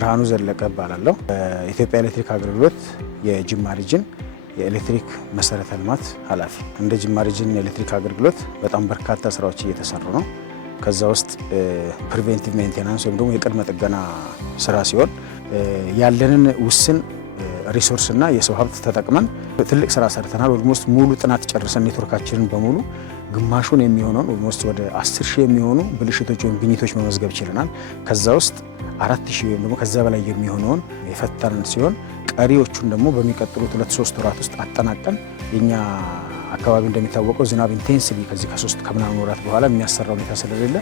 ብርሃኑ ዘለቀ እባላለሁ። በኢትዮጵያ ኤሌክትሪክ አገልግሎት የጅማ ሪጅን የኤሌክትሪክ መሰረተ ልማት ኃላፊ። እንደ ጅማ ሪጅን የኤሌክትሪክ አገልግሎት በጣም በርካታ ስራዎች እየተሰሩ ነው። ከዛ ውስጥ ፕሪቬንቲቭ ሜንቴናንስ ወይም ደግሞ የቅድመ ጥገና ስራ ሲሆን ያለንን ውስን ሪሶርስ እና የሰው ሀብት ተጠቅመን ትልቅ ስራ ሰርተናል። ኦልሞስት ሙሉ ጥናት ጨርሰን ኔትወርካችንን በሙሉ ግማሹን የሚሆነውን ኦልሞስት ወደ 10,000 የሚሆኑ ብልሽቶች ወይም ግኝቶች መመዝገብ ችለናል። ከዛ ውስጥ 4,000 ወይም ደግሞ ከዛ በላይ የሚሆነውን የፈተንን ሲሆን ቀሪዎቹን ደግሞ በሚቀጥሉት 2-3 ወራት ውስጥ አጠናቀን የኛ አካባቢ እንደሚታወቀው ዝናብ ኢንቴንሲቭ ከዚህ ከ3 ከምናምን ወራት በኋላ የሚያሰራ ሁኔታ ስለሌለ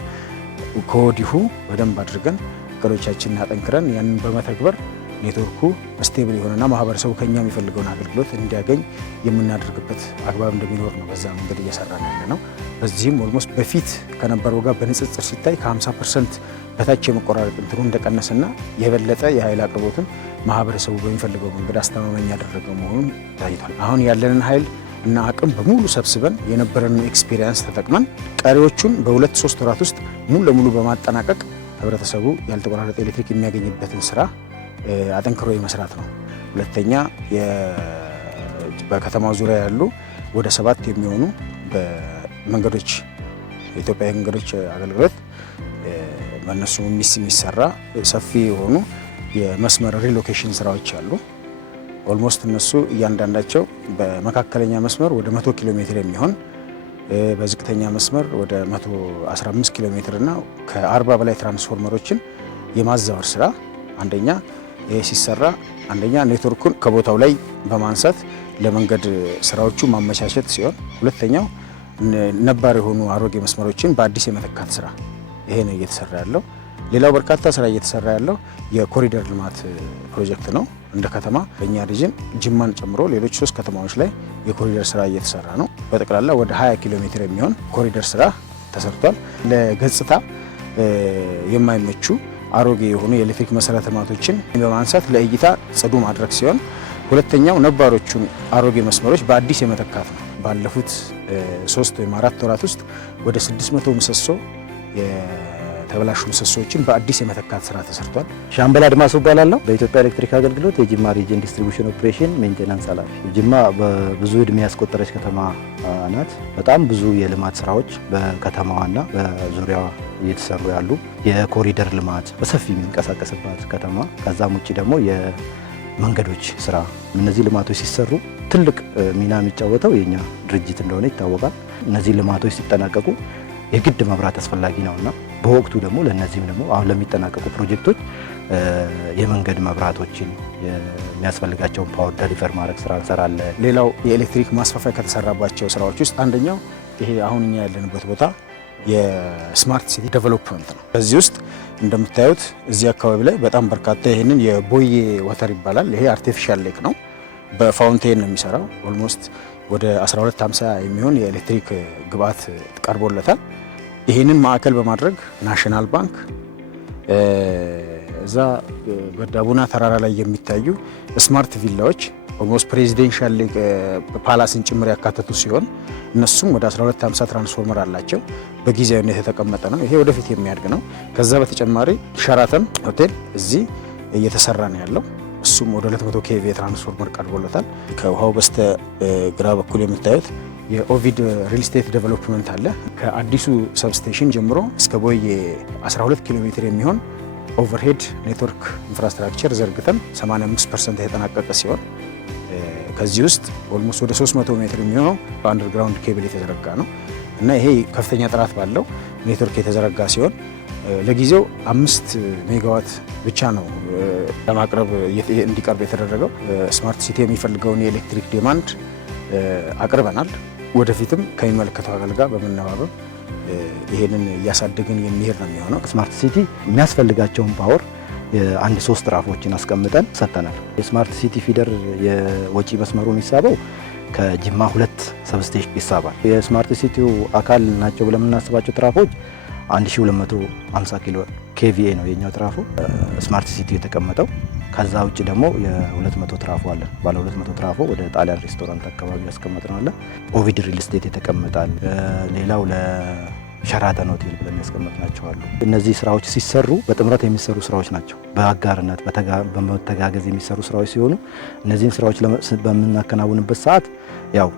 ከወዲሁ በደንብ አድርገን እቅዶቻችንን አጠንክረን ያንን በመተግበር ኔትወርኩ ስቴብል የሆነና ማህበረሰቡ ከኛ የሚፈልገውን አገልግሎት እንዲያገኝ የምናደርግበት አግባብ እንደሚኖር ነው በዛ መንገድ እየሰራን ያለ ነው። በዚህም ኦልሞስት በፊት ከነበረው ጋር በንጽጽር ሲታይ ከ50% በታች የመቆራረጥ እንትኑ እንደቀነሰና የበለጠ የኃይል አቅርቦትን ማህበረሰቡ በሚፈልገው መንገድ አስተማማኝ ያደረገው መሆኑን ታይቷል። አሁን ያለንን ኃይል እና አቅም በሙሉ ሰብስበን የነበረንን ኤክስፒሪየንስ ተጠቅመን ቀሪዎቹን በ2-3 ወራት ውስጥ ሙሉ ለሙሉ በማጠናቀቅ ህብረተሰቡ ያልተቆራረጠ ኤሌክትሪክ የሚያገኝበትን ስራ አጠንክሮ የመስራት ነው። ሁለተኛ በከተማው ዙሪያ ያሉ ወደ 7 የሚሆኑ በመንገዶች የኢትዮጵያ መንገዶች አገልግሎት በእነሱ የሚሰራ ሰፊ የሆኑ የመስመር ሪሎኬሽን ስራዎች አሉ። ኦልሞስት እነሱ እያንዳንዳቸው በመካከለኛ መስመር ወደ 100 ኪሎ ሜትር የሚሆን በዝቅተኛ መስመር ወደ 115 ኪሎ ሜትር እና ከ40 በላይ ትራንስፎርመሮችን የማዛወር ስራ አንደኛ ይሄ ሲሰራ አንደኛ ኔትወርኩን ከቦታው ላይ በማንሳት ለመንገድ ስራዎቹ ማመቻቸት ሲሆን፣ ሁለተኛው ነባር የሆኑ አሮጌ መስመሮችን በአዲስ የመተካት ስራ ይሄ ነው እየተሰራ ያለው። ሌላው በርካታ ስራ እየተሰራ ያለው የኮሪደር ልማት ፕሮጀክት ነው። እንደ ከተማ በእኛ ሪጅን ጅማን ጨምሮ ሌሎች 3 ከተማዎች ላይ የኮሪደር ስራ እየተሰራ ነው። በጠቅላላ ወደ 20 ኪሎ ሜትር የሚሆን ኮሪደር ስራ ተሰርቷል። ለገጽታ የማይመቹ አሮጌ የሆኑ የኤሌክትሪክ መሰረተ ልማቶችን በማንሳት ለእይታ ጽዱ ማድረግ ሲሆን፣ ሁለተኛው ነባሮቹን አሮጌ መስመሮች በአዲስ የመተካት ነው። ባለፉት 3 ወይም 4 ወራት ውስጥ ወደ 600 ምሰሶ የተበላሹ ምሰሶዎችን በአዲስ የመተካት ስራ ተሰርቷል። ሻምበል አድማሱ እባላለሁ። በኢትዮጵያ ኤሌክትሪክ አገልግሎት የጅማ ሪጅን ዲስትሪቢዩሽን ኦፕሬሽን ሜንቴናንስ ኃላፊ። ጅማ በብዙ እድሜ ያስቆጠረች ከተማ ናት። በጣም ብዙ የልማት ስራዎች በከተማዋና በዙሪያዋ እየተሰሩ ያሉ የኮሪደር ልማት በሰፊ የሚንቀሳቀስባት ከተማ። ከዛም ውጭ ደግሞ የመንገዶች ስራ፣ እነዚህ ልማቶች ሲሰሩ ትልቅ ሚና የሚጫወተው የኛ ድርጅት እንደሆነ ይታወቃል። እነዚህ ልማቶች ሲጠናቀቁ የግድ መብራት አስፈላጊ ነውና በወቅቱ ደግሞ ለነዚህም ደግሞ አሁን ለሚጠናቀቁ ፕሮጀክቶች የመንገድ መብራቶችን የሚያስፈልጋቸውን ፓወር ደሊቨር ማድረግ ስራ እንሰራለን። ሌላው የኤሌክትሪክ ማስፋፋያ ከተሰራባቸው ስራዎች ውስጥ አንደኛው ይሄ አሁን እኛ ያለንበት ቦታ የስማርት ሲቲ ዴቨሎፕመንት ነው። በዚህ ውስጥ እንደምታዩት እዚህ አካባቢ ላይ በጣም በርካታ ይሄንን የቦዬ ወተር ይባላል። ይሄ አርቲፊሻል ሌክ ነው። በፋውንቴን ነው የሚሰራው። ኦልሞስት ወደ 1250 የሚሆን የኤሌክትሪክ ግብአት ቀርቦለታል። ይህንን ማዕከል በማድረግ ናሽናል ባንክ እዛ በዳቡና ተራራ ላይ የሚታዩ ስማርት ቪላዎች ኦልሞስት ፕሬዚደንሻል ፓላስን ጭምር ያካተቱ ሲሆን እነሱም ወደ 1250 ትራንስፎርመር አላቸው። በጊዜያዊነት የተቀመጠ ነው። ይሄ ወደፊት የሚያድግ ነው። ከዛ በተጨማሪ ሸራተን ሆቴል እዚህ እየተሰራ ነው ያለው። እሱም ወደ 200 ኬቪ ትራንስፎርመር ቀርቦለታል። ከውሃው በስተ ግራ በኩል የምታዩት የኦቪድ ሪል ስቴት ዴቨሎፕመንት አለ። ከአዲሱ ሰብስቴሽን ጀምሮ እስከ ቦዬ 12 ኪሎ ሜትር የሚሆን ኦቨርሄድ ኔትወርክ ኢንፍራስትራክቸር ዘርግተን 85% የተጠናቀቀ ሲሆን ከዚህ ውስጥ ኦልሞስት ወደ 300 ሜትር የሚሆነው በአንደርግራውንድ ኬብል የተዘረጋ ነው እና ይሄ ከፍተኛ ጥራት ባለው ኔትወርክ የተዘረጋ ሲሆን ለጊዜው 5 ሜጋዋት ብቻ ነው ለማቅረብ እንዲቀርብ የተደረገው። ስማርት ሲቲ የሚፈልገውን የኤሌክትሪክ ዲማንድ አቅርበናል። ወደፊትም ከሚመለከተው አካል ጋር በመነባበር ይሄንን እያሳደግን የሚሄድ ነው የሚሆነው። ስማርት ሲቲ የሚያስፈልጋቸውን ፓወር አንድ 3 ራፎችን አስቀምጠን ሰጥተናል። የስማርት ሲቲ ፊደር የወጪ መስመሩ የሚሳበው ከጅማ 2 ሰብስቴሽን ይሳባል። የስማርት ሲቲው አካል ናቸው ብለን የምናስባቸው ትራፎች 1250 ኪሎ ኬቪኤ ነው የኛው ትራፎ ስማርት ሲቲ የተቀመጠው። ከዛ ውጭ ደግሞ የ200 ትራፎ አለ። ባለ 200 ትራፎ ወደ ጣሊያን ሬስቶራንት አካባቢ ያስቀመጥነው አለ። ኦቪድ ሪል ስቴት የተቀመጣል። ሌላው ሸራተን ሆቴል ብለን ያስቀመጥናቸው አሉ። እነዚህ ስራዎች ሲሰሩ በጥምረት የሚሰሩ ስራዎች ናቸው። በአጋርነት በመተጋገዝ የሚሰሩ ስራዎች ሲሆኑ እነዚህን ስራዎች በምናከናውንበት ሰዓት ያው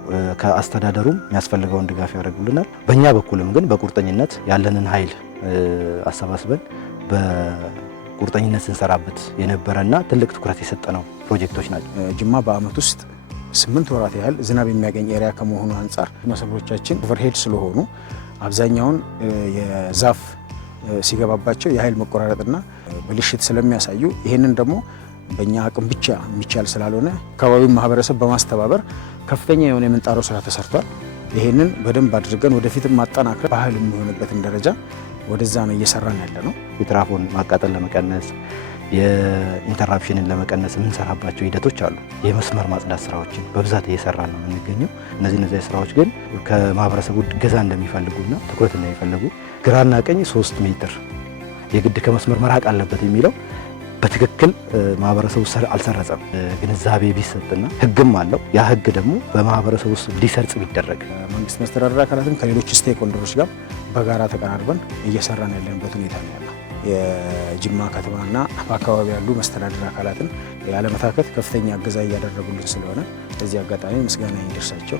ከአስተዳደሩም የሚያስፈልገውን ድጋፍ ያደርጉልናል። በእኛ በኩልም ግን በቁርጠኝነት ያለንን ኃይል አሰባስበን በቁርጠኝነት ስንሰራበት የነበረና ትልቅ ትኩረት የሰጠነው ፕሮጀክቶች ናቸው። ጅማ በአመት ውስጥ 8 ወራት ያህል ዝናብ የሚያገኝ ኤሪያ ከመሆኑ አንጻር መስመሮቻችን ኦቨርሄድ ስለሆኑ አብዛኛውን የዛፍ ሲገባባቸው የኃይል መቆራረጥና ብልሽት ስለሚያሳዩ ይህንን ደግሞ በእኛ አቅም ብቻ የሚቻል ስላልሆነ አካባቢውን ማህበረሰብ በማስተባበር ከፍተኛ የሆነ የምንጣሮ ስራ ተሰርቷል። ይህንን በደንብ አድርገን ወደፊትም ማጠናከር ባህል የሚሆንበትን ደረጃ ወደዛ ነው እየሰራን ያለ ነው። የትራፎን ማቃጠል ለመቀነስ የኢንተራፕሽንን ለመቀነስ የምንሰራባቸው ሂደቶች አሉ። የመስመር ማጽዳት ስራዎችን በብዛት እየሰራን ነው የምንገኘው። እነዚህ ስራዎች ግን ከማህበረሰቡ እገዛ እንደሚፈልጉና ትኩረት እንደሚፈልጉ ግራና ቀኝ 3 ሜትር የግድ ከመስመር መራቅ አለበት የሚለው በትክክል ማህበረሰቡ አልሰረጸም። ግንዛቤ ቢሰጥና ህግም አለው። ያ ህግ ደግሞ በማህበረሰቡ ውስጥ ሊሰርጽ ቢደረግ መንግስት መስተዳድር አካላትም ከሌሎች ስቴክ ሆልደሮች ጋር በጋራ ተቀራርበን እየሰራን ያለንበት ሁኔታ ነው ያለው። የጅማ ከተማና በአካባቢ ያሉ መስተዳድር አካላትን ያለመታከት ከፍተኛ እገዛ እያደረጉልን ስለሆነ በዚህ አጋጣሚ ምስጋና ይደርሳቸው።